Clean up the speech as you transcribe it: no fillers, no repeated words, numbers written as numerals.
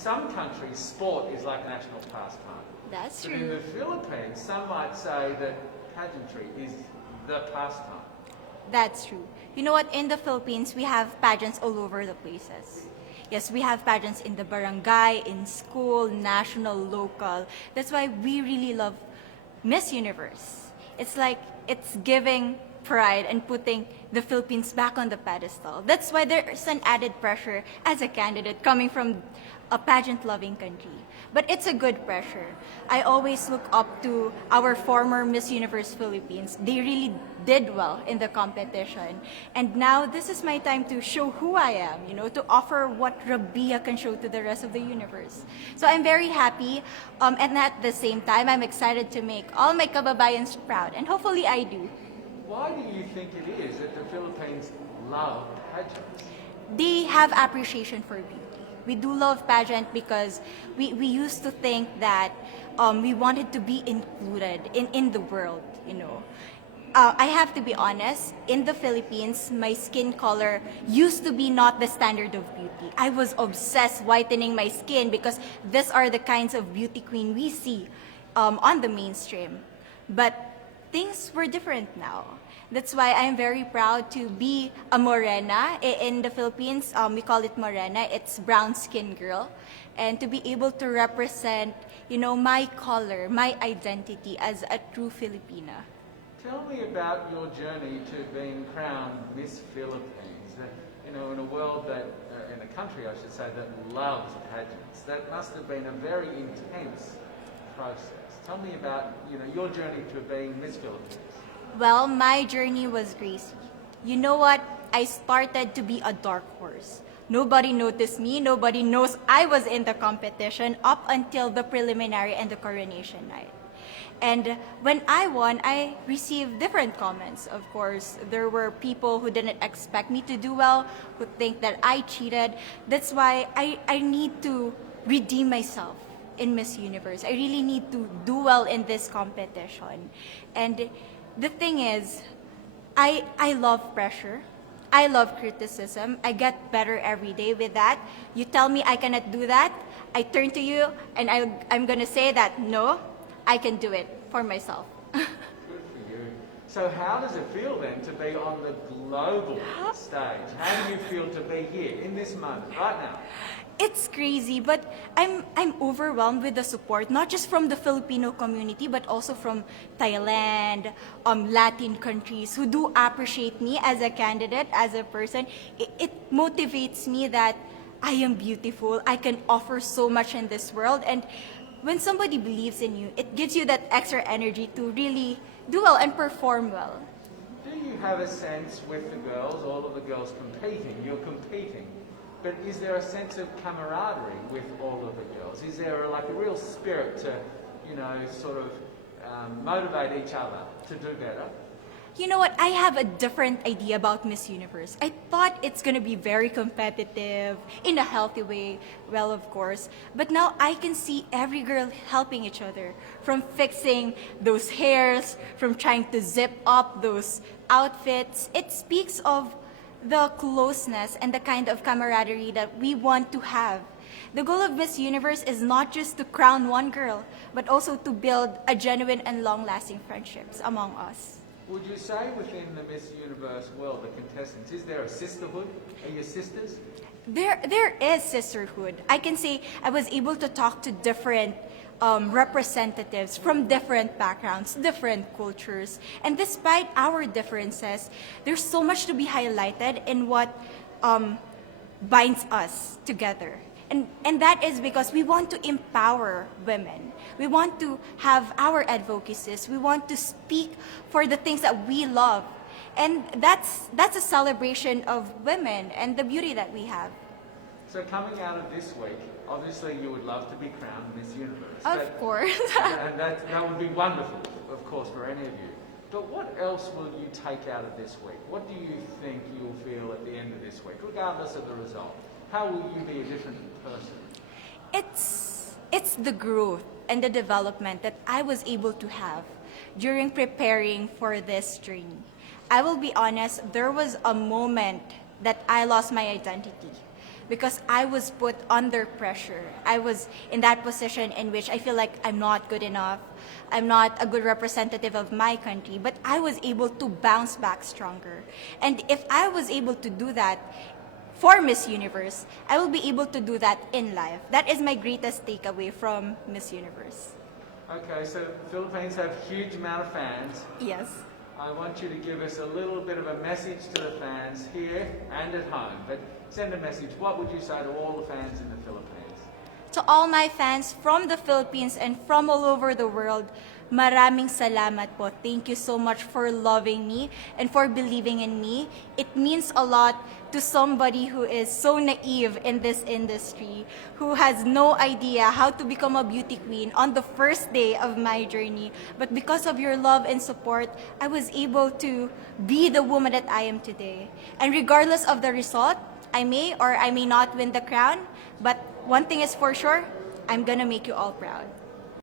some countries, sport is like a national pastime. That's But in true. the Philippines, some might say that pageantry is the pastime. That's true. You know what? In the Philippines, we have pageants all over the places. Yes, we have pageants in the barangay, in school, national, local. That's why we really love Miss Universe. It's like it's giving pride and putting the Philippines back on the pedestal. That's why there's an added pressure as a candidate coming from a pageant-loving country. But it's a good pressure. I always look up to our former Miss Universe Philippines. They really did well in the competition. And now this is my time to show who I am, to offer what Rabiya can show to the rest of the universe. So I'm very happy, and at the same time, I'm excited to make all my kababayans proud, and hopefully I do. Why do you think it is that the Philippines love pageants? They have appreciation for beauty. We do love pageant because we used to think that we wanted to be included in the world. I have to be honest, in the Philippines, my skin color used to be not the standard of beauty. I was obsessed whitening my skin because these are the kinds of beauty queen we see on the mainstream. But things were different now. That's why I'm very proud to be a morena. In the Philippines, we call it morena. It's brown skin girl. And to be able to represent, my color, my identity as a true Filipina. Tell me about your journey to being crowned Miss Philippines. In a world that, in a country I should say, that loves pageants. That must have been a very intense process. Tell me about, your journey to being Miss Philippines. Well, my journey was crazy. You know what? I started to be a dark horse. Nobody noticed me. Nobody knows I was in the competition up until the preliminary and the coronation night. And when I won, I received different comments. Of course, there were people who didn't expect me to do well, who think that I cheated. That's why I need to redeem myself in Miss Universe. I really need to do well in this competition. And the thing is, I love pressure. I love criticism. I get better every day with that. You tell me I cannot do that, I turn to you and I'm going to say that, no, I can do it for myself. Good for you. So how does it feel then to be on the global stage? How do you feel to be here in this moment, right now? It's crazy, but I'm overwhelmed with the support, not just from the Filipino community, but also from Thailand, Latin countries who do appreciate me as a candidate, as a person. It motivates me that I am beautiful, I can offer so much in this world, and when somebody believes in you, it gives you that extra energy to really do well and perform well. Do you have a sense with the girls, all of the girls competing, you're competing, but is there a sense of camaraderie with all of the girls? Is there a real spirit to, sort of motivate each other to do better? You know what? I have a different idea about Miss Universe. I thought it's gonna be very competitive, in a healthy way, well, of course. But now I can see every girl helping each other, from fixing those hairs, from trying to zip up those outfits. It speaks of the closeness and the kind of camaraderie that we want to have. The goal of Miss Universe is not just to crown one girl, but also to build a genuine and long-lasting friendships among us. Would you say within the Miss Universe world, the contestants, is there a sisterhood? Are you sisters? There is sisterhood. I can say I was able to talk to different representatives from different backgrounds, different cultures. And despite our differences, there's so much to be highlighted in what binds us together. And that is because we want to empower women. We want to have our advocacies. We want to speak for the things that we love. And that's a celebration of women and the beauty that we have. So coming out of this week, obviously you would love to be crowned Miss Universe. Of course. And that would be wonderful, of course, for any of you. But what else will you take out of this week? What do you think you'll feel at the end of this week, regardless of the result? How will you be a different person? It's the growth and the development that I was able to have during preparing for this journey. I will be honest, there was a moment that I lost my identity. because I was put under pressure. I was in that position in which I feel like I'm not good enough. I'm not a good representative of my country, but I was able to bounce back stronger. And if I was able to do that for Miss Universe, I will be able to do that in life. That is my greatest takeaway from Miss Universe. Okay, so the Philippines have huge amount of fans. Yes. I want you to give us a little bit of a message to the fans here and at home. But send a message. What would you say to all the fans in the Philippines? To all my fans from the Philippines and from all over the world, maraming salamat po. Thank you so much for loving me and for believing in me. It means a lot to somebody who is so naive in this industry, who has no idea how to become a beauty queen on the first day of my journey. But because of your love and support, I was able to be the woman that I am today. And regardless of the result, I may or I may not win the crown, but one thing is for sure, I'm gonna make you all proud.